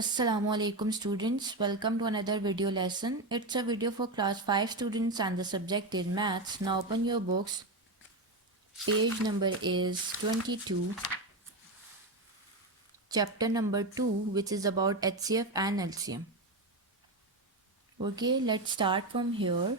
Assalamualaikum students, welcome to another video lesson. It's a video for class 5 students and the subject is maths. Now open your books. Page number is 22, chapter number 2, which is about HCF and LCM. Okay, let's start from here.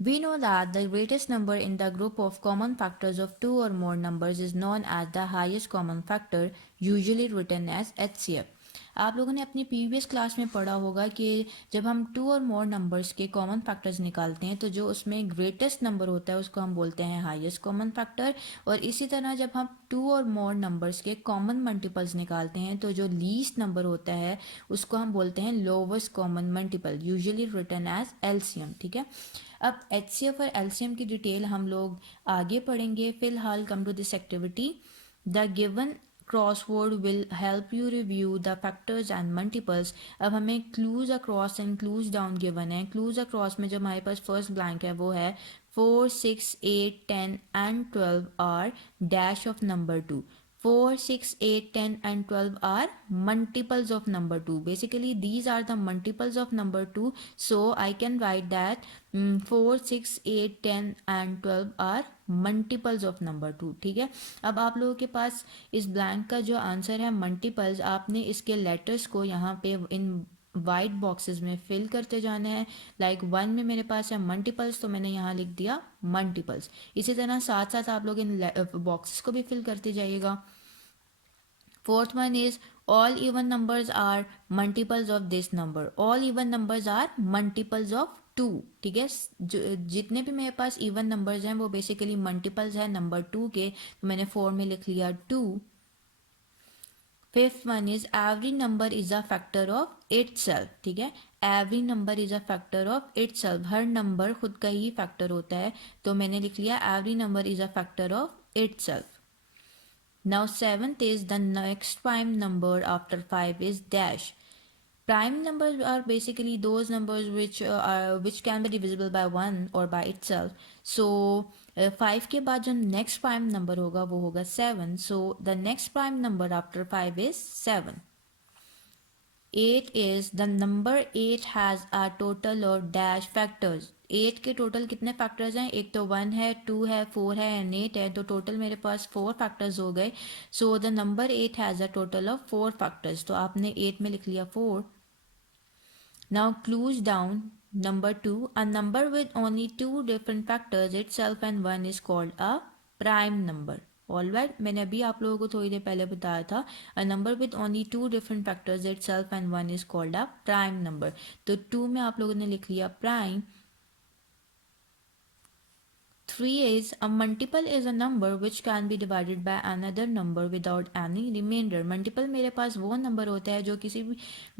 We know that the greatest number in the group of common factors of two or more numbers is known as the highest common factor, usually written as HCF. आप लोगों ने अपनी previous class में पढ़ा होगा कि जब हम टू और मोर नंबर्स के कॉमन फैक्टर्स निकालते हैं तो जो उसमें ग्रेटेस्ट नंबर होता है उसको हम बोलते हैं हाईएस्ट कॉमन फैक्टर, और इसी तरह जब हम टू और मोर नंबर्स के कॉमन मल्टीपल्स निकालते हैं तो जो लीस्ट नंबर होता है उसको हम बोलते हैं lowest common multiple, usually written as LCM. ठीक है, अब एचसीएफ और एलसीएम की डिटेल हम लोग आगे पढ़ेंगे. फिलहाल come to this activity. The given crossword will help you review the factors and multiples. अब हमें clues across and clues down given है. क्लूज अक्रॉस में जो हमारे पास फर्स्ट ब्लैंक है वो है 4, 6, 8, 10 and 12 are dash of number 2. 4, 6, 8, 10 and 12 are multiples of number 2. Basically these are the multiples of number 2, so I can write that 4, 6, 8, 10 and 12 are multiples of number 2. ठीक है, अब आप लोगों के पास इस ब्लैंक का जो आंसर है मल्टीपल्स, आपने इसके लेटर्स को यहाँ पे इन वाइट बॉक्सेस में फिल करते जाना है. लाइक 1 में मेरे पास है मल्टीपल्स तो मैंने यहाँ लिख दिया मल्टीपल्स. इसी तरह साथ साथ आप लोग इन बॉक्सेस को भी फिल करते जाइएगा. Fourth one is all even numbers are multiples of this number. all even numbers are multiples of 2. ठीक है, जितने भी मेरे पास इवन नंबर्स हैं वो बेसिकली मल्टीपल्स हैं नंबर 2 के, तो मैंने 4 में लिख लिया 2. Fifth one is every number is a factor of itself. ठीक है, every number is a factor of itself. Her number खुद का ही फैक्टर होता है, तो मैंने लिख लिया every number is a factor of itself. Now seventh is the next prime number after 5 is dash. Prime numbers are basically those numbers which can be divisible by 1 or by itself. So 5 के बाद जो next prime number होगा वो होगा 7. So the next prime number after 5 is 7. 8 is the number 8 has a total of dash factors. 8 के total कितने factors हैं? एक तो 1 है, 2 है, 4 है एंड 8 है, तो टोटल मेरे पास 4 फैक्टर्स हो गए. सो the number 8 has a total of 4 factors, तो आपने 8 में लिख लिया 4. Now clues down. Number 2, a number with only 2 different factors itself and 1 is called a prime number. Alright, मैंने अभी आप लोगों को थोड़ी देर पहले बताया था a number with only 2 different factors itself and 1 is called a prime number. तो 2 में आप लोगों ने लिख लिया prime. 3 is a multiple is a number which can be divided by another number without any remainder. multiple मेरे पास वो number होता है जो किसी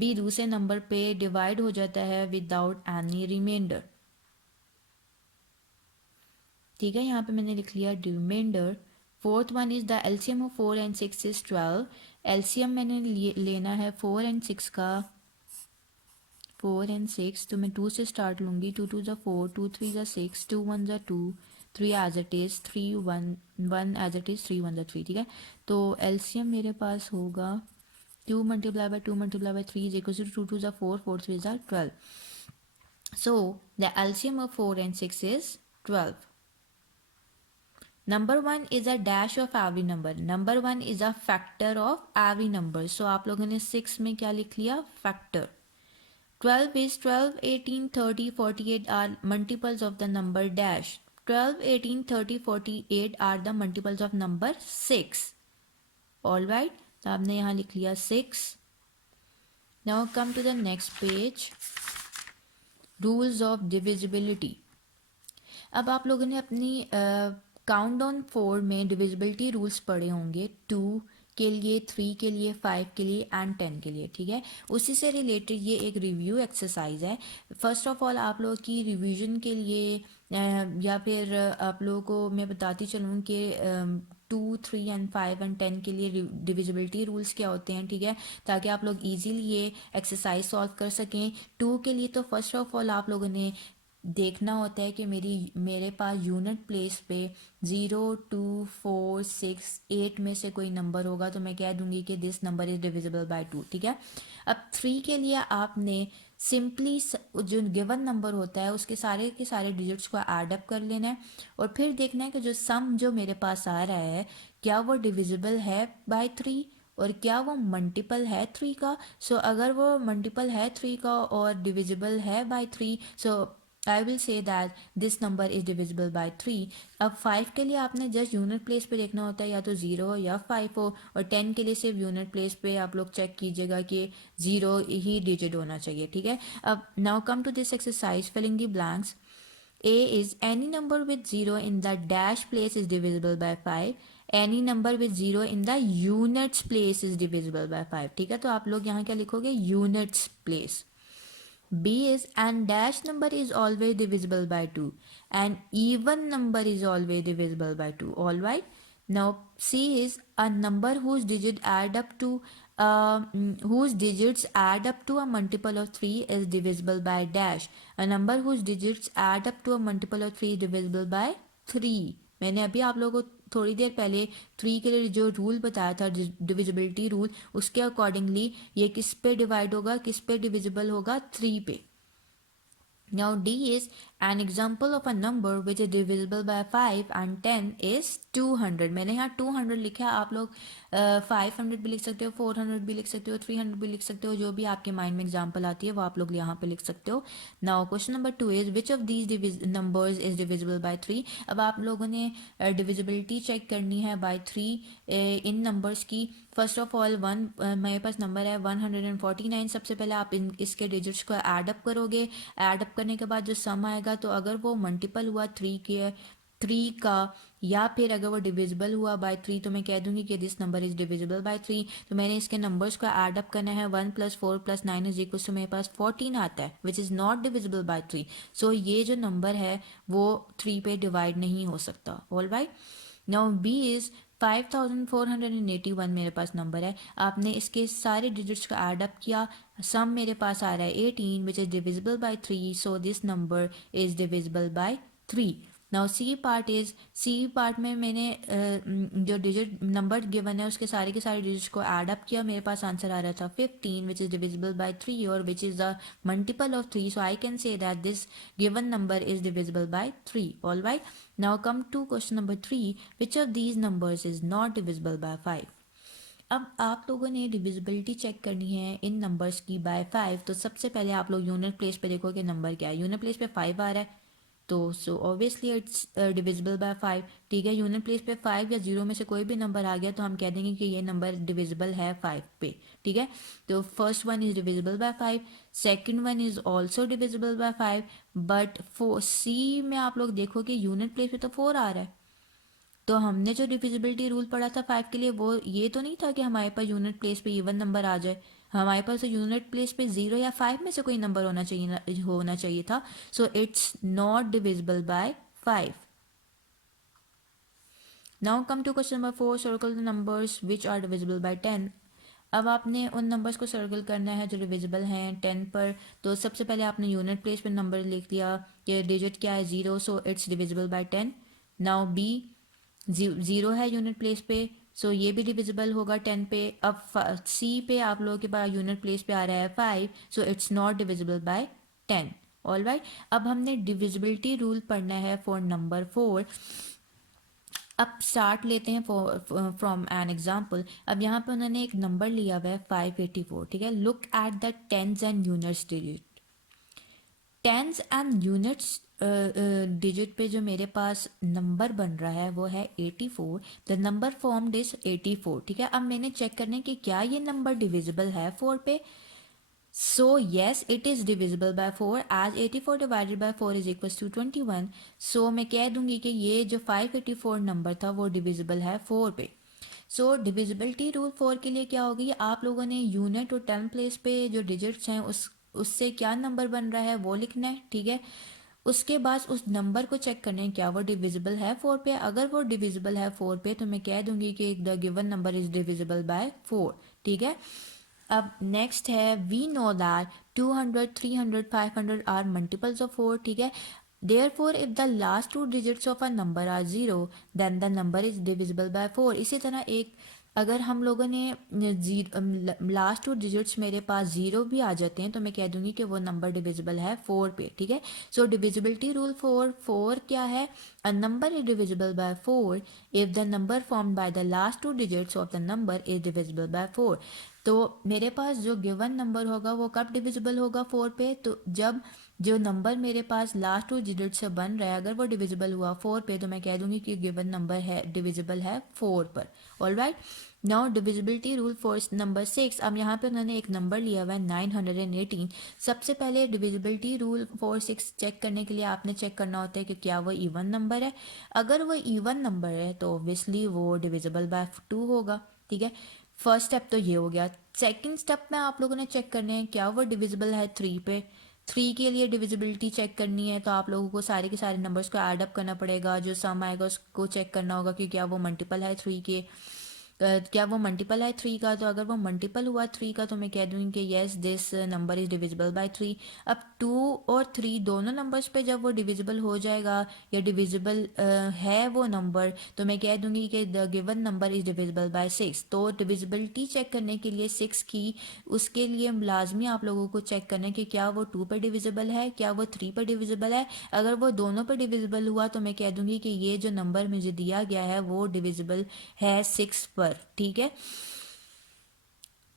भी दूसरे नंबर पे डिवाइड हो जाता है विदाउट एनी रिमाइंडर. ठीक है, यहाँ पे मैंने लिख लिया reminder. Fourth one is the LCM of 4 and 6 is 12. LCM मैंने लेना है 4 and 6 का. 4 and 6 तो मैं 2 से स्टार्ट लूँगी. 2 2 ज़ा 4, 2 3 ज़ा 6, 2 1 ज़ा 2, 3 as it is, 3 1 1 as it is, 3 1 ज़ा 3. ठीक है, तो एलसीएम मेरे पास होगा 2 multiply by 2 multiply by 3 is equal to 2 2 ज़ा 4, 4 3 ज़ा 12. So the LCM of 4 and 6 is 12. Number 1 is a dash of every number. Number 1 is a factor of every number. So आप लोगों ने 6 में क्या लिख लिया? Factor. 12 is 12, 18, 30, 48 are multiples of the number dash. 12, 18, 30, 48 are the multiples of number 6. Alright, तो आपने यहाँ लिख लिया 6. Now come to the next page. Rules of divisibility. अब आप लोगों ने अपनी काउंट डाउन 4 में डिविजिबिलिटी रूल्स पढ़े होंगे. 2 के लिए, 3 के लिए, 5 के लिए एंड 10 के लिए. ठीक है, उसी से रिलेटेड ये एक रिव्यू एक्सरसाइज है. फर्स्ट ऑफ ऑल आप लोगों की रिवीजन के लिए या फिर आप लोगों को मैं बताती चलूँ कि 2, 3 एंड 5 एंड 10 के लिए डिविजिबिलिटी रूल्स क्या होते हैं. ठीक है, ताकि आप लोग इजीली ये एक्सरसाइज सॉल्व कर सकें. 2 के लिए तो फर्स्ट ऑफ ऑल आप लोगों ने देखना होता है कि मेरे पास यूनिट प्लेस पे 0, 2, 4, 6, 8 में से कोई नंबर होगा तो मैं कह दूंगी कि this number is divisible by 2, ठीक है। अब 3 के लिए आपने सिंपली जो गिवन नंबर होता है उसके सारे के सारे डिजिट्स को ऐड अप कर लेना है और फिर देखना है कि जो सम जो मेरे पास आ रहा है क्या वो डिविजिबल है बाय 3 और क्या वो मल्टीपल है 3 का। सो अगर वो मल्टीपल है 3 का और डिविजिबल है by 3, so I will say that this number is divisible by 3। अब 5 के लिए आपने जस्ट यूनिट प्लेस पे देखना होता है, या तो 0 हो या 5 हो, और 10 के लिए सिर्फ यूनिट प्लेस पे आप लोग चेक कीजिएगा कि 0 ही डिजिट होना चाहिए, ठीक है। अब now come to this exercise filling the blanks. A is any number with 0 in the dash place is divisible by 5. Any number with 0 in the units place is divisible by 5, ठीक है। तो आप लोग यहाँ क्या लिखोगे, units place. B is and dash number is always divisible by 2 and even number is always divisible by 2. All right. Now C is a number whose digit add up to whose digits add up to a multiple of 3 is divisible by dash. A number whose digits add up to a multiple of 3 is divisible by 3. मैंने अभी आप लोगों को थोड़ी देर पहले 3 के लिए जो रूल बताया था, डिविजिबिलिटी रूल, उसके अकॉर्डिंगली ये किस पे डिवाइड होगा, किस पे डिविजिबल होगा, 3 पे। Now D is an example of a number which is divisible by 5 and 10 is 200. मैंने यहाँ 200 लिखा है, आप लोग 500 भी लिख सकते हो, 400 भी लिख सकते हो, 300 भी लिख सकते हो, जो भी आपके माइंड में एग्जाम्पल आती है वो आप लोग यहाँ पे लिख सकते हो। Now question number 2 is which of these numbers is divisible by 3। अब आप लोगों ने डिविजिबिलिटी चेक करनी है बाय 3 इन नंबर्स की। फर्स्ट ऑफ ऑल मेरे पास नंबर है 149। सबसे पहले आप इसके डिजिट्स को ऐड अप करोगे। ऐड अप करने के बाद जो सम आएगा, तो अगर वो मल्टीपल हुआ 3 का या फिर अगर वो डिविजिबल हुआ बाय 3 तो मैं कह दूंगी कि this number is divisible by 3। तो मैंने इसके नंबर्स को ऐड अप करना है। 1 + 4 + 9 इज इक्वल टू मेरे पास 14 आता है which is not divisible by 3। सो ये जो नंबर है वो 3 पे डिवाइड नहीं हो सकता। All right. Now b is 5481 मेरे पास नंबर है। आपने इसके सारे डिजिट्स को ऐड अप किया, सम मेरे पास आ रहा है 18 which is divisible by 3, so this number is divisible by 3। Now c part में मैंने जो डिजिट नंबर गिवन है उसके सारे के सारे डिजिट्स को ऐड अप किया। मेरे पास आंसर आ रहा था 15 विच इज डिविजिबल बाय 3 और which is the multiple of 3, so I can say that this given number is divisible by 3। All right. Now come to question number 3, which of these numbers is not divisible by 5। अब आप लोगों ने divisibility check करनी है इन numbers की bye 5। तो सबसे पहले आप लोग यूनिट प्लेस पे देखो कि नंबर क्या है। यूनिट प्लेस पे 5 आ रहा है, तो so obviously it's divisible by 5, ठीक है। यूनिट प्लेस पे 5 या 0 में से कोई भी नंबर आ गया तो हम कह देंगे कि ये नंबर डिविजिबल है 5 पे, ठीक है। तो first one is divisible by 5, second one is also divisible by 5, but C में आप लोग देखो कि यूनिट प्लेस पे तो 4 आ रहा है। तो हमने जो डिविजिबिलिटी रूल पढ़ा था 5 के लिए वो ये तो नहीं था कि हमारे पास यूनिट प्लेस पे इवन नंबर आ जाए। हमारे पास तो यूनिट प्लेस पे 0 या 5 में से कोई नंबर होना चाहिए था। So it's not divisible by 5। Now come to question number 4, circle the numbers which are divisible by 10। अब आपने उन नंबर्स को सर्कल करना है जो डिविजिबल हैं 10 पर। तो सबसे पहले आपने यूनिट प्लेस पे नंबर लिख दिया कि डिजिट क्या है 0, so it's divisible by 10। Now b 0 है यूनिट प्लेस पे, सो ये भी डिविजिबल होगा 10 पे। अब सी पे आप लोगों के पास यूनिट प्लेस पे आ रहा है 5, सो it's not divisible by 10। All right. अब हमने डिविजिबिलिटी रूल पढ़ना है फॉर नंबर 4। अब स्टार्ट लेते हैं फ्रॉम एन एग्जाम्पल। अब यहाँ पे उन्होंने एक नंबर लिया हुआ है 584, ठीक है। Look at the tens and units digit. Tens and units digit पे जो मेरे पास नंबर बन रहा है वो है 84। द नंबर फॉर्म्ड इज 84, ठीक है। अब मैंने चेक करने कि क्या ये नंबर डिविजिबल है 4 पे। So yes it is divisible by 4 as 84 divided by 4 is equal to 21। So मैं कह दूंगी कि ये जो 584 नंबर था वो डिविजिबल है 4 पे। सो डिविजिबिलिटी रूल 4 के लिए क्या होगी, आप लोगों ने यूनिट और 10 प्लेस पे जो डिजिट्स हैं उससे क्या नंबर बन रहा है वो लिखना है, ठीक है। उसके बाद उस नंबर को चेक करना है क्या वो डिविजिबल है 4 पे। अगर वो डिविजिबल है 4 पे तो मैं कह दूंगी कि the given number is divisible by 4, ठीक है। अब नेक्स्ट है we know that 200, 300, 500 are multiples of 4, ठीक है। Therefore, if the last two digits of a number are 0, then the number is divisible by 4. इसी तरह एक अगर हम लोगों ने लास्ट टू डिजिट्स मेरे पास ज़ीरो भी आ जाते हैं तो मैं कह दूंगी कि वो नंबर डिविजिबल है 4 पे, ठीक है। सो डिविजिबिलिटी रूल फोर क्या है? A number is divisible by 4 if the number formed by the last two digits of the number is divisible by 4। तो मेरे पास जो गिवन नंबर होगा वो कब डिविजिबल होगा 4 पे? तो जब जो नंबर मेरे पास लास्ट टू डिजिट से बन रहा है अगर वो डिविजिबल हुआ 4 पे तो मैं कह दूंगी कि गिवन नंबर है डिविजिबल है 4 पर। All right, now divisibility rule for number 6। अब यहाँ पे उन्होंने एक नंबर लिया हुआ है 918। सबसे पहले डिविजिबिलिटी रूल फॉर 6 चेक करने के लिए आपने चेक करना होता है कि क्या वो इवन नंबर है। अगर वो इवन नंबर है तो ऑब्वियसली वो डिविजिबल बाय 2 होगा, ठीक है। फर्स्ट स्टेप तो ये हो गया। सेकंड स्टेप में आप लोगों ने चेक करने हैं क्या वो डिविजिबल है 3 पे। 3 के लिए डिविजिबिलिटी चेक करनी है तो आप लोगों को सारे के सारे नंबर्स को ऐड अप करना पड़ेगा, जो सम आएगा उसको चेक करना होगा कि क्या वो मल्टीपल है 3 के। क्या वो मल्टीपल है 3 का? तो अगर वो मल्टीपल हुआ 3 का तो मैं कह दूंगी कि yes this number is divisible by 3। अब 2 और 3 दोनों नंबर्स पे जब वो डिविजिबल हो जाएगा या डिविजिबल है वो नंबर तो मैं कह दूंगी कि the given number is divisible by 6। तो डिविजिबिलिटी चेक करने के लिए 6 की उसके लिए लाजमी आप लोगों को चेक करना है कि क्या वो 2 पर डिविजिबल है, क्या वो 3 पर डिविजिबल है। अगर वो दोनों पर डिविजिबल हुआ तो मैं कह दूंगी कि ये जो नंबर मुझे दिया गया है वो डिविजिबल है 6 पर, ठीक है।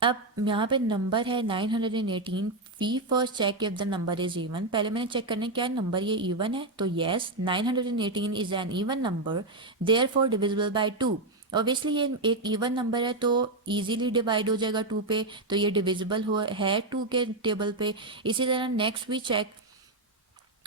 अब यहाँ पे नंबर है 918। We first check if the number is even. पहले मैंने चेक करना है क्या नंबर ये इवन है, तो yes 918 is an even number therefore divisible by 2। Obviously ये एक इवन नंबर है तो इजीली डिवाइड हो जाएगा 2 पे, तो ये डिविजिबल हो है 2 के टेबल पे। इसी तरह next we check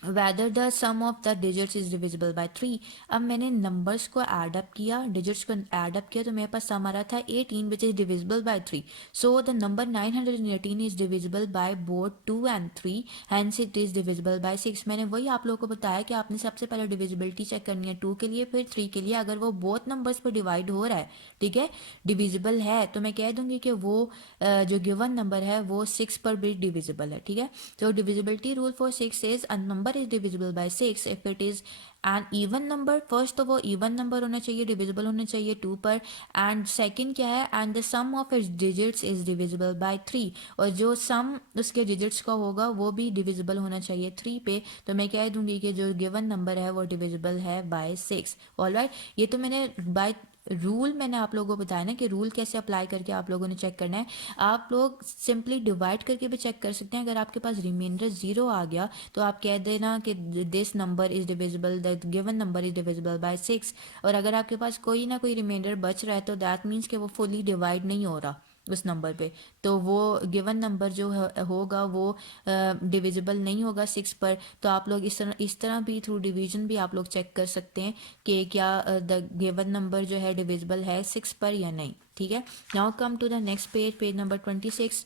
whether the sum of the digits is divisible by 3। अब मैंने नंबर्स को ऐड अप किया, डिजिट्स को ऐड अप किया तो मेरे पास सम आ रहा था 18 which is divisible by 3। So the number 918 is divisible by both 2 and 3, hence it is divisible by 6। मैंने वही आप लोगों को बताया कि आपने सबसे पहले डिविजिबिलिटी चेक करनी है 2 के लिए फिर 3 के लिए। अगर वो बोथ नंबर्स पर डिवाइड हो रहा है, ठीक है, डिविजिबल है, तो मैं कह दूंगी कि वो जो गिवन नंबर है वो 6 पर भी डिविजिबल है, ठीक है। तो divisibility rule for 6 is a number is divisible by 6 if it is an even number। First तो वो इवन नंबर होना चाहिए, डिविजिबल होना चाहिए 2 पर। एंड सेकंड क्या है? And the sum of its digits is divisible by 3। और जो सम उसके डिजिट्स का होगा वो भी डिविजिबल होना चाहिए 3 पे। तो मैं कह दूंगी कि जो गिवन नंबर है वो डिविजिबल है बाय 6। ऑलराइट, ये तो मैंने बाय रूल मैंने आप लोगों को बताया ना कि रूल कैसे अप्लाई करके आप लोगों ने चेक करना है। आप लोग सिंपली डिवाइड करके भी चेक कर सकते हैं। अगर आपके पास रिमाइंडर 0 आ गया तो आप कह देना कि this number is divisible, the given number is divisible by 6। और अगर आपके पास कोई ना कोई रिमाइंडर बच रहा है तो दैट मीन्स कि वो फुली डिवाइड नहीं हो रहा उस नंबर पे, तो वो गिवन नंबर जो होगा वो डिविजिबल नहीं होगा 6 पर। तो आप लोग इस तरह भी थ्रू डिवीजन भी आप लोग चेक कर सकते हैं कि क्या द गिवन नंबर जो है डिविजिबल है 6 पर या नहीं, ठीक है। Now come to the next page, page number 26।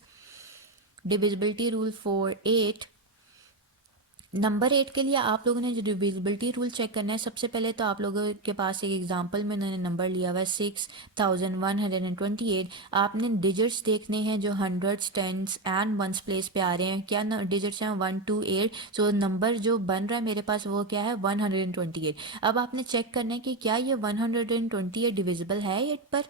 Divisibility rule for 8। Number 8 के लिए आप लोगों ने जो डिविजिबिलिटी रूल चेक करना है, सबसे पहले तो आप लोगों के पास एक एग्जांपल में उन्होंने नंबर लिया हुआ है 6128। आपने डिजिट्स देखने हैं जो hundreds, tens and ones place पे आ रहे हैं। क्या डिजिट्स हैं? 1 2 8। सो नंबर जो बन रहा है मेरे पास वो क्या है? 128। अब आपने चेक करना है कि क्या ये 128 डिविजिबल है 8 पर,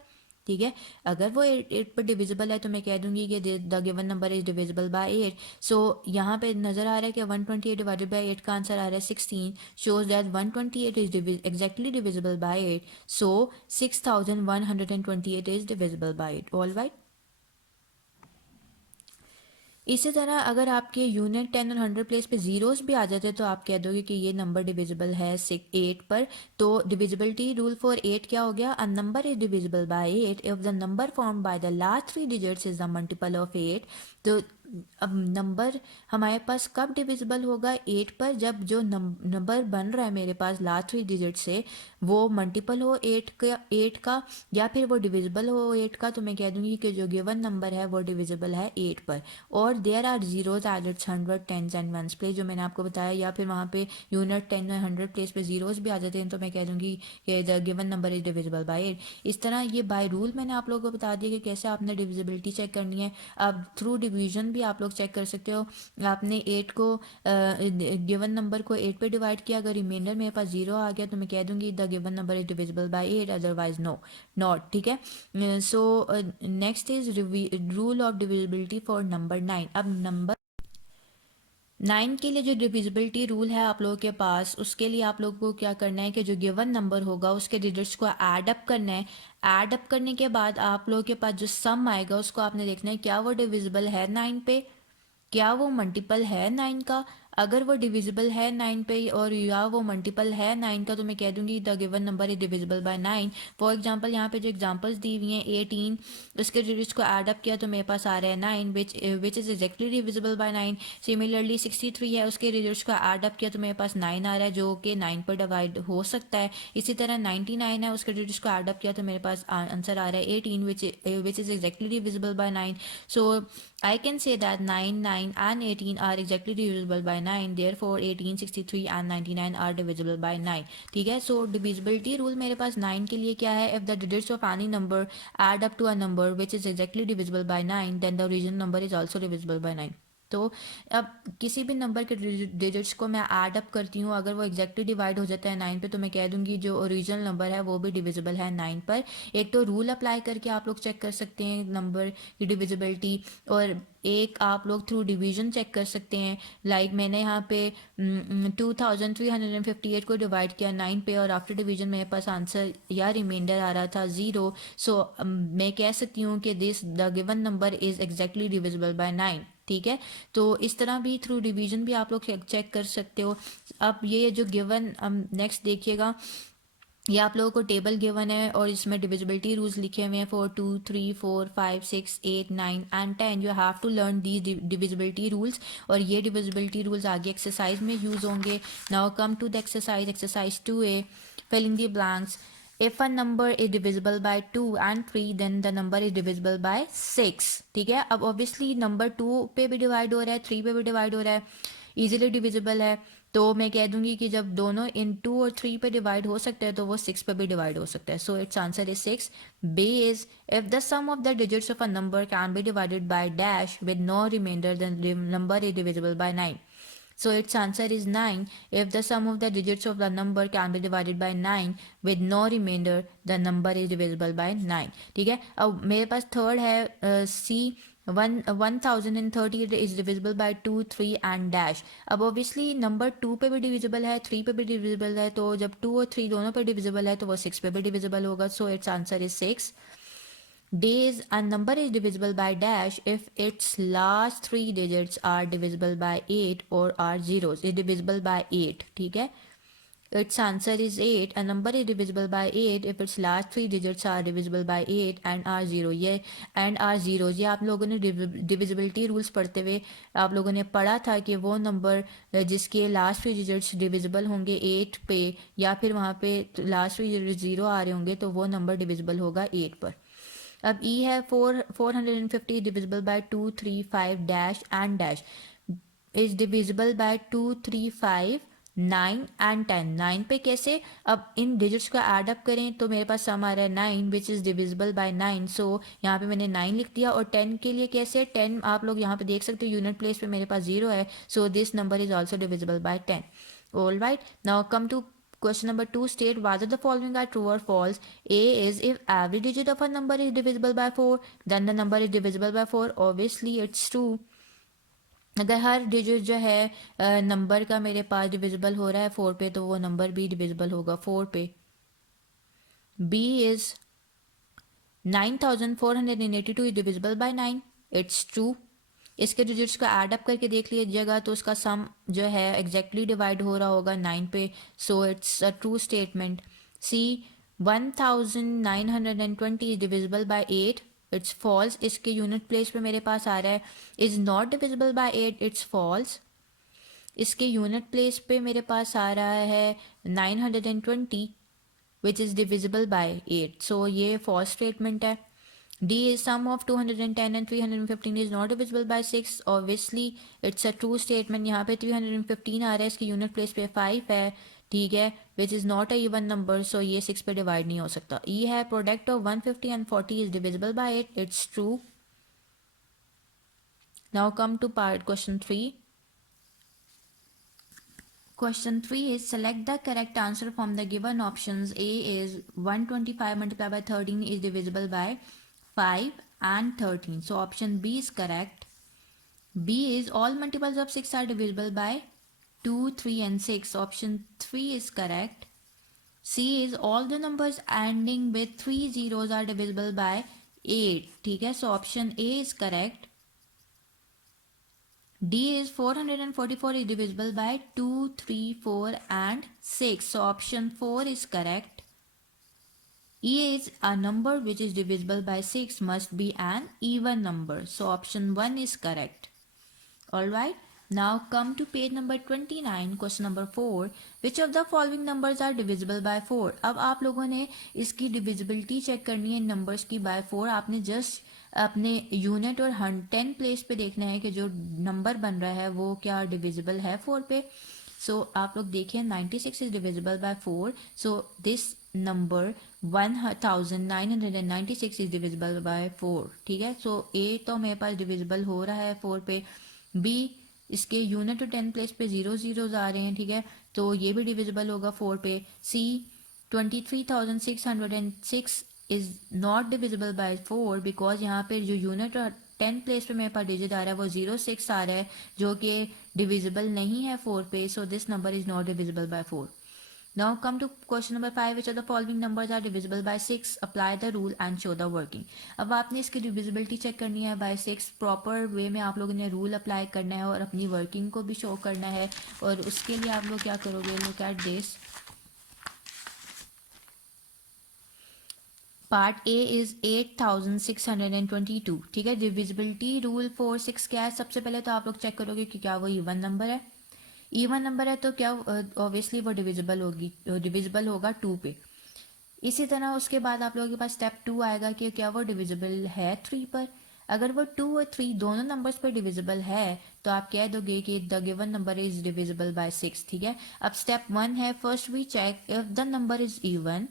ठीक है। अगर वो 8 पर डिविजिबल है तो मैं कह दूंगी कि the given number is divisible by 8। सो यहाँ पे नजर आ रहा है कि 128 डिवाइडेड बाय 8 का आंसर आ रहा है 16, shows that 128 is exactly divisible by 8। So 6128 is divisible by 8। All right, इसी तरह अगर आपके यूनिट 10 और 100 प्लेस पे जीरोस भी आ जाते तो आप कह दोगे कि ये नंबर डिविजिबल है 8 पर। तो डिविजिबिलिटी रूल फॉर 8 क्या हो गया? A number is divisible by 8 if the number form by the last 3 digits is the multiple of 8। तो अब नंबर हमारे पास कब डिविजिबल होगा 8 पर, जब जो नंबर बन रहा है मेरे पास लास्ट 3 डिजिट से वो मल्टीपल हो 8 का या फिर वो डिविजिबल हो 8 का, तो मैं कह दूंगी कि जो गिवन नंबर है वो डिविजिबल है 8 पर। और there are zeros at its 100 10s and 1s place, जो मैंने आपको बताया, या फिर वहाँ पे यूनिट 10 में 100 प्लेस पे जीरोज भी आ जाते हैं, तो मैं कह दूंगी कि the given number is divisible by 8। इस तरह ये बाय रूल मैंने आप लोगों को बता दिया कि कैसे आपने डिविजिबिलिटी चेक करनी है। अब थ्रू डिवीजन भी आप लोग चेक कर सकते हो। आपने 8 को गिवन नंबर को 8 पे डिवाइड किया, अगर रिमाइंडर मेरे पास 0 आ गया तो मैं कह दूंगी the given number is divisible by 8, otherwise no not. ठीक है, so next is rule of divisibility for number 9। अब नंबर 9 के लिए जो डिविजिबिलिटी रूल है आप लोगों के पास, उसके लिए आप लोगों को क्या करना है कि जो गिवन नंबर होगा उसके डिजिट्स को ऐड अप करना है। ऐड अप करने के बाद आप लोगों के पास जो सम आएगा उसको आपने देखना है क्या वो डिविजिबल है 9 पे, क्या वो मल्टीपल है 9 का। अगर वो डिविजिबल है 9 पे और या वो मल्टीपल है 9 का, तो मैं कह दूंगी the given number is divisible by 9। For example यहाँ पे जो एग्जांपल्स दी हुई हैं 18, उसके डिजिट्स को ऐड अप किया तो मेरे पास आ रहा है 9 which is exactly divisible by 9। Similarly 63 है, उसके डिजिट्स को ऐड अप किया तो मेरे पास 9 आ रहा है जो कि 9 पर डिवाइड हो सकता है। इसी तरह 99 है, उसके डिजिट्स को ऐड अप किया तो मेरे पास आंसर आ रहा है 18 which is exactly divisible by 9। So I can say that 9, 9 and 18 are exactly divisible by 9. Therefore 18, 63 and 99 are divisible by 9. ठीक है, so divisibility rule मेरे पास 9 के लिए क्या है, if the digits of any number add up to a number which is exactly divisible by 9, then the original number is also divisible by 9. तो अब किसी भी नंबर के डिजिट्स को मैं ऐड अप करती हूँ, अगर वो एग्जैक्टली डिवाइड हो जाता है 9 पे, तो मैं कह दूंगी जो ओरिजिनल नंबर है वो भी डिविजिबल है 9 पर। एक तो रूल अप्लाई करके आप लोग चेक कर सकते हैं नंबर की डिविजिबिलिटी, और एक आप लोग थ्रू डिवीजन चेक कर सकते हैं। लाइक मैंने यहाँ पे 2358 को डिवाइड किया 9 पे, और आफ्टर डिवीजन मेरे पास आंसर या रिमाइंडर आ रहा था 0। सो मैं कह सकती हूँ कि this the given number is exactly divisible by 9। ठीक है, तो इस तरह भी थ्रू डिवीजन भी आप लोग चेक कर सकते हो। अब ये जो गिवन, नेक्स्ट देखिएगा, ये आप लोगों को टेबल गिवन है और इसमें डिविजिबिलिटी रूल्स लिखे हुए हैं 4, 2, 3, 4, 5, 6, 8, 9 and 10। You have to learn the divisibility rules, और ये डिविजिबिलिटी रूल्स आगे एक्सरसाइज में यूज होंगे। Now come to the exercise 2A, fill in the blanks. If a number is divisible by 2 and 3, then the number is divisible by 6। ठीक है, अब obviously number 2 पे भी डिवाइड हो रहा है, 3 पे भी डिवाइड हो रहा है, इजीली डिविजिबल है। तो मैं कह दूंगी कि जब दोनों इन 2 और 3 पे डिवाइड हो सकता है तो वो 6 पे भी डिवाइड हो सकता है। So its answer is 6। B is if the sum of the digits of a number can be divided by dash with no reminder, then number is divisible by 9। So its answer is 9. If the sum of the digits of the number can be divided by 9 with no remainder, the number is divisible by 9। ठीक है, अब मेरे पास third है C, 1030 is divisible by 2, 3 and dash. अब obviously number 2 पे भी divisible है, 3 पे भी डिविजिबल है, तो जब 2 और 3 दोनों पे डिविजिबल है तो वो 6 पे भी डिविजिबल होगा। सो its answer is 6। Days, a number is divisible by dash if its last 3 digits are divisible by 8 or are zeros। is divisible by 8। ठीक है, its answer is 8। a number is divisible by 8 if its last 3 digits are divisible by 8 and are 0। ये and are zeros, ये आप लोगों ने divisibility rules पढ़ते हुए आप लोगों ने पढ़ा था कि वो नंबर जिसके लास्ट 3 डिजिट्स डिविजिबल होंगे 8 पे, या फिर वहाँ पे लास्ट 3 डिजिट 0 आ रहे होंगे, तो वो नंबर डिविजिबल होगा 8 पर। अब ई है 450 divisible by 2, 3, 5 dash and dash is divisible by 2, 3, 5, 9 and 10। 9 पे कैसे, अब इन डिजिट्स को ऐड अप करें तो मेरे पास सम आ रहा है 9 विच इज़ डिविजिबल बाय 9। सो यहाँ पे मैंने 9 लिख दिया। और 10 के लिए कैसे, 10 आप लोग यहाँ पे देख सकते हो यूनिट प्लेस पे मेरे पास 0 है, so this number is also divisible by 10। All right, now come to question number 2, state whether the following are true or false. A is if every digit of a number is divisible by 4, then the number is divisible by 4। Obviously it's true। अगर हर digit जो है number का मेरे पास divisible हो रहा है 4 पे, तो वो नंबर भी डिविजिबल होगा 4 पे। B is 9482 is divisible by 9। It's true। इसके डिजिट्स को ऐड अप करके देख लीजिएगा तो उसका सम जो है एग्जैक्टली डिवाइड हो रहा होगा 9 पे। So it's a true statement. C 1920 is divisible by 8। It's false, इसके यूनिट प्लेस पे मेरे पास आ रहा है is not divisible by 8, it's false. इसके यूनिट प्लेस पे मेरे पास आ रहा है 920 which is divisible by 8, so ये फॉल्स स्टेटमेंट है। D is sum of 210 and 315 is not divisible by 6, obviously it's a true statement। यहाँ पे 315 आ रहा है, इसकी यूनिट प्लेस पे 5 है, ठीक है, which is not a even number, so ये 6 पे डिवाइड नहीं हो सकता। E है product of 150 and 40 is divisible by 8, it's true. Now come to part question 3। Question 3 is select the correct answer from the given options. A is 125 multiplied by 13 is divisible by 5 and 13. So option B is correct. B is all multiples of 6 are divisible by 2, 3 and 6. Option 3 is correct. C is all the numbers ending with 3 zeros are divisible by 8. ठीक है, so option A is correct. D is 444 is divisible by 2, 3, 4 and 6. So option 4 is correct. E is a number which is divisible by 6 must be an even number. So option 1 is correct. Alright. Now come to page number 29, question number 4. Which of the following numbers are divisible by 4? अब आप लोगों ने इसकी divisibility check करनी है numbers की by 4। आपने just अपने यूनिट और 10 प्लेस पे देखना है कि जो नंबर बन रहा है वो क्या डिविजिबल है 4 पे। सो आप लोग देखिए 96 is divisible by 4, so this number 1996 is divisible by 4, ठीक है। सो ए तो मेरे पास डिविजिबल हो रहा है 4 पे, बी इसके यूनिट और 10 प्लेस पे 0 zeros आ रहे हैं, ठीक है, तो ये भी डिविजिबल होगा 4 पे। सी 23,606 is not divisible by 4 because यहाँ पे जो यूनिट और 10 प्लेस पे मेरे पास डिजिट आ रहा है वो 06 आ रहा है जो कि डिविजिबल नहीं है 4 पे, सो this number is not divisible by 4। Now come to question number 5, which of the following numbers are divisible by 6? Apply the rule and show the working. अब आपने इसकी divisibility चेक करनी है by 6, प्रॉपर वे में आप लोगों ने rule apply करना है और अपनी वर्किंग को भी शो करना है, और उसके लिए आप लोग क्या करोगे, look at this. Part A is 8622, ठीक है। डिविजिबिलिटी रूल फॉर 6 क्या है, सबसे पहले तो आप लोग चेक करोगे कि क्या वो इवन नंबर है। इवन नंबर है तो क्या ऑब्वियसली वो डिविजिबल होगा 2 पे। इसी तरह उसके बाद आप लोगों के पास स्टेप 2 आएगा कि क्या वो डिविजिबल है 3 पर। अगर वो 2 और 3 दोनों नंबर्स पर डिविजिबल है तो आप कह दोगे कि the given number is divisible by 6, ठीक है। अब स्टेप 1 है, first we check if the number is even.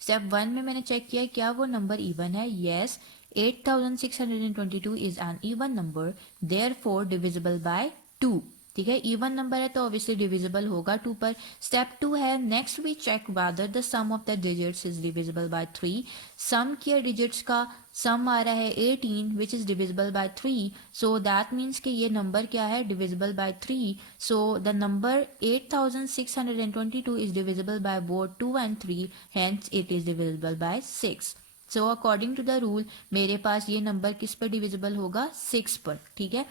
Step 1 में मैंने चेक किया क्या वो नंबर इवन है, yes, 8622 is an even number, therefore divisible by 2, ठीक है। इवन नंबर है तो ऑब्वियसली डिविजिबल होगा 2 पर। स्टेप 2 है, next we check whether the sum of the digits is divisible by 3। Sum किया डिजिट्स का, सम आ रहा है 18 which is divisible by 3, so that means कि ये नंबर क्या है, divisible by 3। So the number 8622 is divisible by both 2 and 3, hence it is divisible by 6। So according to the rule मेरे पास ये नंबर किस पर डिविजिबल होगा, 6 पर, ठीक है।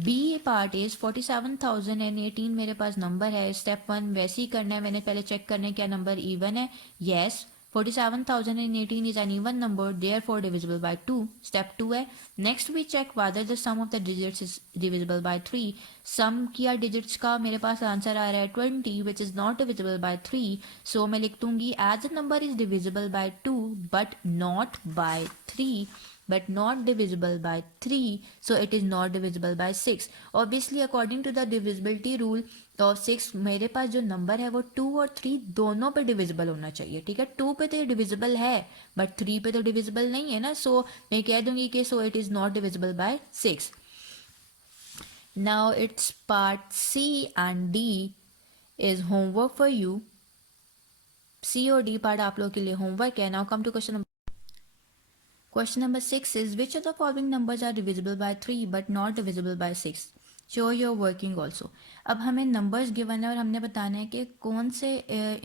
बी पार्ट इज 47,018 मेरे पास नंबर है। स्टेप 1 वैसे ही करना है, मैंने पहले चेक करना है क्या नंबर इवन है, yes, 47,018 is an even number, therefore divisible by 2। Step 2 है, next we check whether the sum of the digits is divisible by 3। Sum किया डिजिट्स का, मेरे पास आंसर आ रहा है 20 which is not divisible by 3, so मैं लिख दूंगी as the number is divisible by 2 but not by 3, but not divisible by 3, so it is not divisible by 6। obviously according to the divisibility rule of 6 मेरे पास जो number है वो 2 और 3 दोनों पे डिविजिबल होना चाहिए, ठीक है। 2 पे तो ये डिविजिबल है बट 3 पे तो डिविजिबल नहीं है ना, सो मैं कह दूंगी कि so it is not divisible by 6। Now it's part C and D is homework for you. C और डी पार्ट आप लोग के लिए होमवर्क है। Now come to question Question number 6 is which of the following numbers are divisible by 3 but not divisible by 6? Show your working also। अब हमें numbers given है और हमने बताना है कि कौन से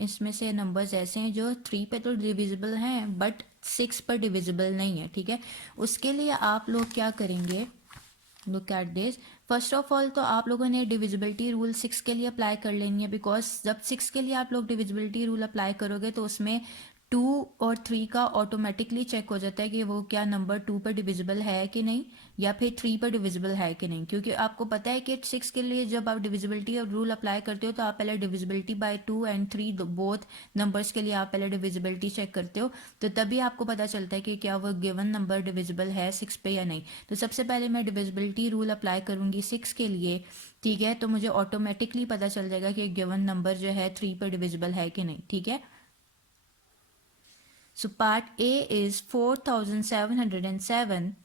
इसमें से नंबर्स ऐसे हैं जो 3 पे तो डिविजिबल हैं बट 6 पर डिविजिबल नहीं है, ठीक है। उसके लिए आप लोग क्या करेंगे, look at this. First of all तो आप लोगों ने डिविजिबिलिटी रूल 6 के लिए अप्लाई कर लेनी है, बिकॉज जब 6 के लिए आप लोग डिविजिबिलिटी रूल अप्लाई करोगे तो उसमें 2 और 3 का ऑटोमेटिकली चेक हो जाता है कि वो क्या नंबर 2 पर डिविजिबल है कि नहीं, या फिर 3 पर डिविजिबल है कि नहीं, क्योंकि आपको पता है कि 6 के लिए जब आप डिविजिबिलिटी और रूल अप्लाई करते हो तो आप पहले divisibility bye 2 and 3 both numbers के लिए आप पहले डिविजिबिलिटी चेक करते हो, तो तभी आपको पता चलता है कि क्या वो गिवन नंबर डिविजिबल है 6 पे या नहीं। तो सबसे पहले मैं डिविजिबिलिटी रूल अप्लाई करूंगी 6 के लिए, ठीक है, तो मुझे ऑटोमेटिकली पता चल जाएगा कि गिवन नंबर जो है 3 पर डिविजिबल है कि नहीं, ठीक है। So part A is 4707.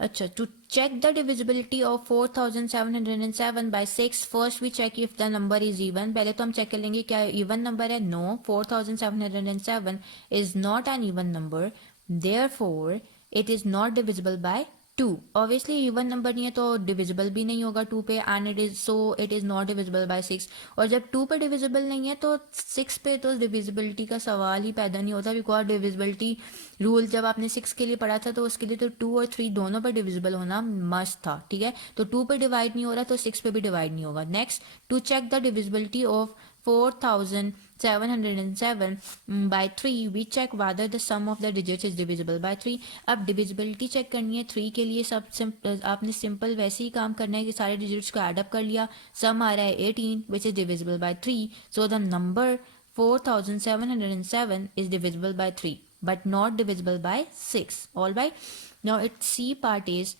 अच्छा, to check the divisibility of 4707 by 6, first we check if the number is even. पहले तो हम चेक कर लेंगे क्या even number है। No, 4707 is not an even number, therefore it is not divisible by 2. Obviously even number नहीं है तो डिविजिबल भी नहीं होगा 2 पे, and it is not divisible by 6। और जब 2 पे डिविजिबल नहीं है तो 6 पे तो डिविजिबिलिटी का सवाल ही पैदा नहीं होता, बिकॉज डिविजिबिलिटी रूल जब आपने 6 के लिए पढ़ा था तो उसके लिए तो 2 और 3 दोनों पर डिविजिबल होना मस्ट था, ठीक है। तो 2 पे डिवाइड नहीं हो रहा तो 6 पे भी डिवाइड नहीं होगा। Next, to check the divisibility of 4707 by 3, we check whether the sum of the digits is divisible by 3। अब डिविजिबिलिटी चेक करनी है 3 के लिए, आपने सिंपल वैसे ही काम करना है कि सारे डिजिट्स को एड अप कर लिया, सम आ रहा है 18 which is divisible by 3, so the number 4707 is divisible by 3 but not divisible by 6। All right, now its C part is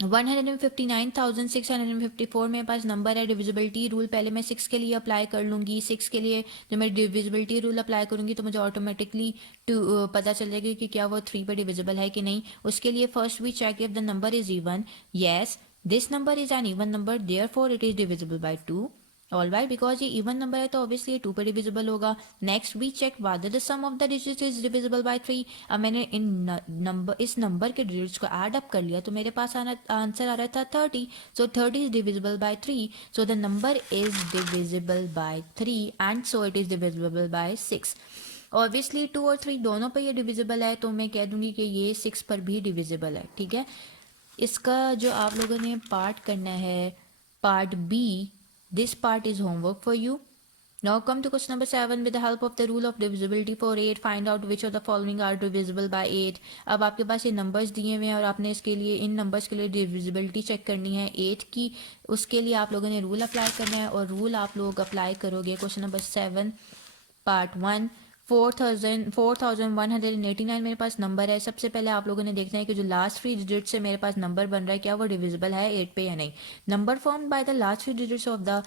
159,654 मेरे पास नंबर है। डिविजिबिलिटी रूल पहले मैं 6 के लिए अप्लाई कर लूँगी। 6 के लिए जब मैं डिविजिबिलिटी रूल अप्लाई करूँगी तो मुझे ऑटोमेटिकली पता चल जाएगा कि क्या वो 3 पर डिविजिबल है कि नहीं। उसके लिए first we check if the number is even. Yes, this number is an even number, therefore it is divisible by 2। All right, because ये इवन नंबर है तो ऑब्वियसली 2 पर डिविजिबल होगा। Next we check whether the sum of the digits is divisible by 3। अब मैंने इस number के digits को ऐड अप कर लिया तो मेरे पास आंसर आ रहा था 30, सो 30 is divisible by 3, so the number is divisible by 3 and so it is divisible by 6। Obviously 2 और 3 दोनों पर ये डिविजिबल है तो मैं कह दूंगी कि ये 6 पर भी डिविजिबल है, ठीक है। इसका जो आप लोगों ने पार्ट करना है, part B, this part is homework for you. Now come to question number 7. With the help of the rule of divisibility for 8, find out which of the following are divisible by 8। अब आपके पास ये numbers दिए हुए हैं और आपने इसके लिए इन नंबर्स के लिए डिविजिबिलिटी चेक करनी है 8 की। उसके लिए आप लोगों ने रूल अप्लाई करना है और रूल आप लोग अप्लाई करोगे क्वेश्चन नंबर 7 पार्ट 1। 4189 मेरे पास नंबर है। सबसे पहले आप लोगों ने देखना है कि जो लास्ट 3 डिजिट से मेरे पास नंबर बन रहा है क्या वो डिविजिबल है 8 पे या नहीं। Number form by the last 3 digits of the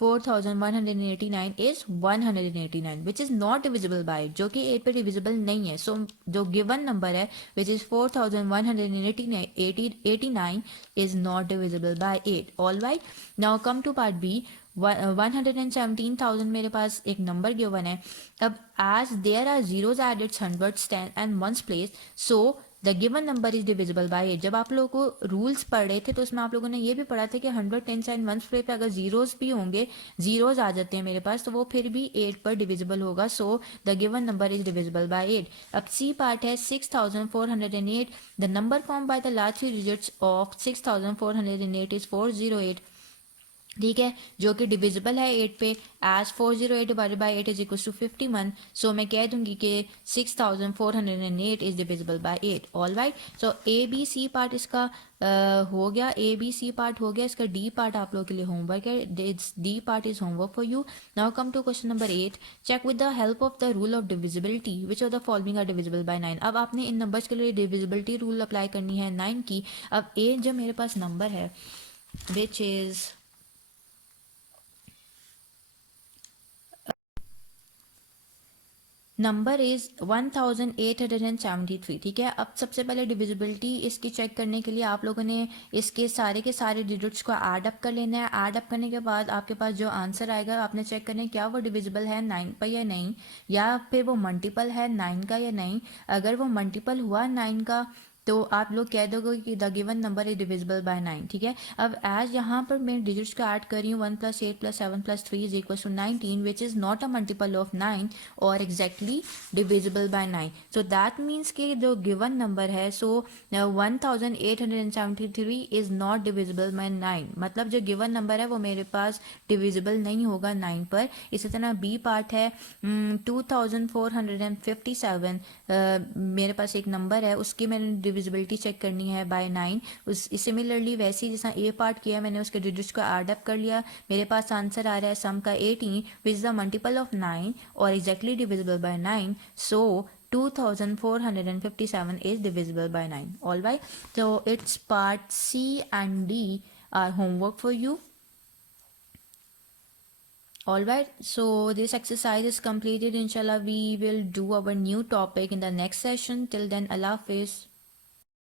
4189 is 189 which is not divisible bye, जो कि 8 पे डिविजिबल नहीं है। सो जो गिवन नंबर है which is 4189 is not divisible by 8। All right, now come to part B. 117,000 मेरे पास एक नंबर गिवन है। अब as there are zeros at its hundreds, ten and ones place, so the given number is divisible by 8। जब आप लोगों को rules पढ़ रहे थे तो उसमें आप लोगों ने ये भी पढ़ा था कि 100, 10 एंड वंस प्लेस पे अगर जीरोस भी होंगे, जीरोस आ जाते हैं मेरे पास, तो वो फिर भी 8 पर डिविजिबल होगा। So the given number is divisible by 8। अब सी पार्ट है 6408। The number form by the last 3 digits of 6408 is 408, ठीक है, जो कि डिविजिबल है 8 पे। As 408 divided by 8 is equal to 51, so मैं कह दूंगी कि 6408 is divisible by 8। All right, so A B C part इसका हो गया। ए बी सी पार्ट हो गया। इसका डी पार्ट आप लोगों के लिए होमवर्क है। D part is homework for you. Now come to question number 8। Check with the help of the rule of divisibility which of the following are divisible by 9। अब आपने इन नंबर्स के लिए divisibility rule apply करनी है 9 की। अब ए जो मेरे पास नंबर है विच इज नंबर इज 1873, ठीक है। अब सबसे पहले डिविजिबिलिटी इसकी चेक करने के लिए आप लोगों ने इसके सारे के सारे डिजिट्स को ऐड अप कर लेना है। ऐड अप करने के बाद आपके पास जो आंसर आएगा आपने चेक करना है क्या वो डिविजिबल है 9 पर या नहीं, या फिर वो मल्टीपल है 9 का या नहीं। अगर वो मल्टीपल हुआ 9 का तो आप लोग कह दोगे कि the given number is divisible by 9, ठीक है। अब एज यहाँ पर मैं डिजिट्स का ऐड कर रही हूँ 1 + 8 + 7 + 3 is equal to 19 which is not a multiple of 9 और exactly divisible by 9। So that means कि जो गिवन नंबर है, so 1873 is not divisible by 9, मतलब जो गिवन नंबर है वो मेरे पास डिविजिबल नहीं होगा 9 पर। इसी तरह बी पार्ट है 2457, मेरे पास एक नंबर है, उसकी मैंने डिविजिबिलिटी चेक करनी है बाय 9। उस सिमिलरली वैसे ही जैसा ए पार्ट किया मैंने, उसके डिजिट्स को ऐड अप कर लिया, मेरे पास आंसर आ रहा है सम का 18 which is the multiple of 9 और exactly divisible by 9। So 2457 is divisible by 9. Alright, so it's part C and D are homework for you. Alright, so this exercise is completed. Inshallah, we will do our new topic in the next session. Till then, Allah Hafiz.